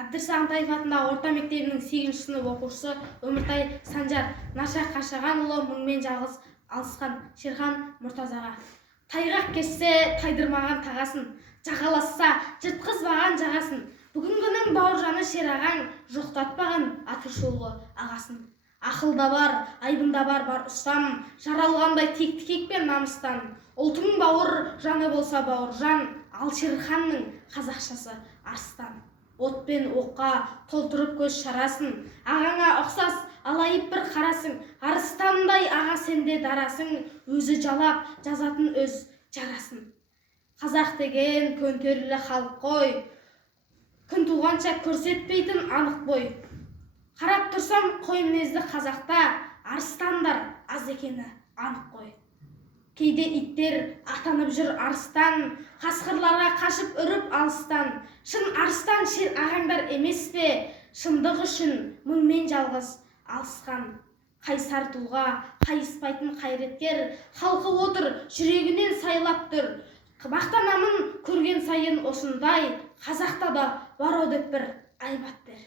Әбдір Сағынтаев атындағы орта мектебінің 8-ші сынып оқушысы Өміртай Санжар Наша Қашағанұлы мұңмен жалғыз алысқан Шерхан Мұртазаға. Тайғақ кешсе тайдырмаған тағасын, жағаласса жыртқызбаған жағасын, бүгінгінің бауыржаны шерағаң жоқтатпаған атышулы ағасын. Ақылда бар, айбында бар ұстам, жаралғандай текті кекпен намыстан. Ұлтың бауыр жаны болса бауыржан, ал Шерханның қазақшасы арыстан. Отпен оққа толтырып көз шарасын, ағаңа ұқсас алайып бір қарасың, арыстандай аға сенде дарасың, өзі жалап жазатын өз жарасын. Қазақ деген көнтерілі халық қой, күн туғанша көрсетпейтін анық бой. Қарап тұрсам қой мінезді қазақта, арыстандар аз екені анық қой. Кейде иттер атанып жүр арыстан, қасқырларға қашып үріп алыстан. Шын арыстан шер ағаңдар емес пе, шындық үшін мұңмен жалғыз алысқан. Қайсар тұлға, қайыспайтын қайреткер, халқы отыр, жүрегінен сайлап тұр. Мақтанамын көрген сайын осындай, қазақта да бар деп бір айбат бер.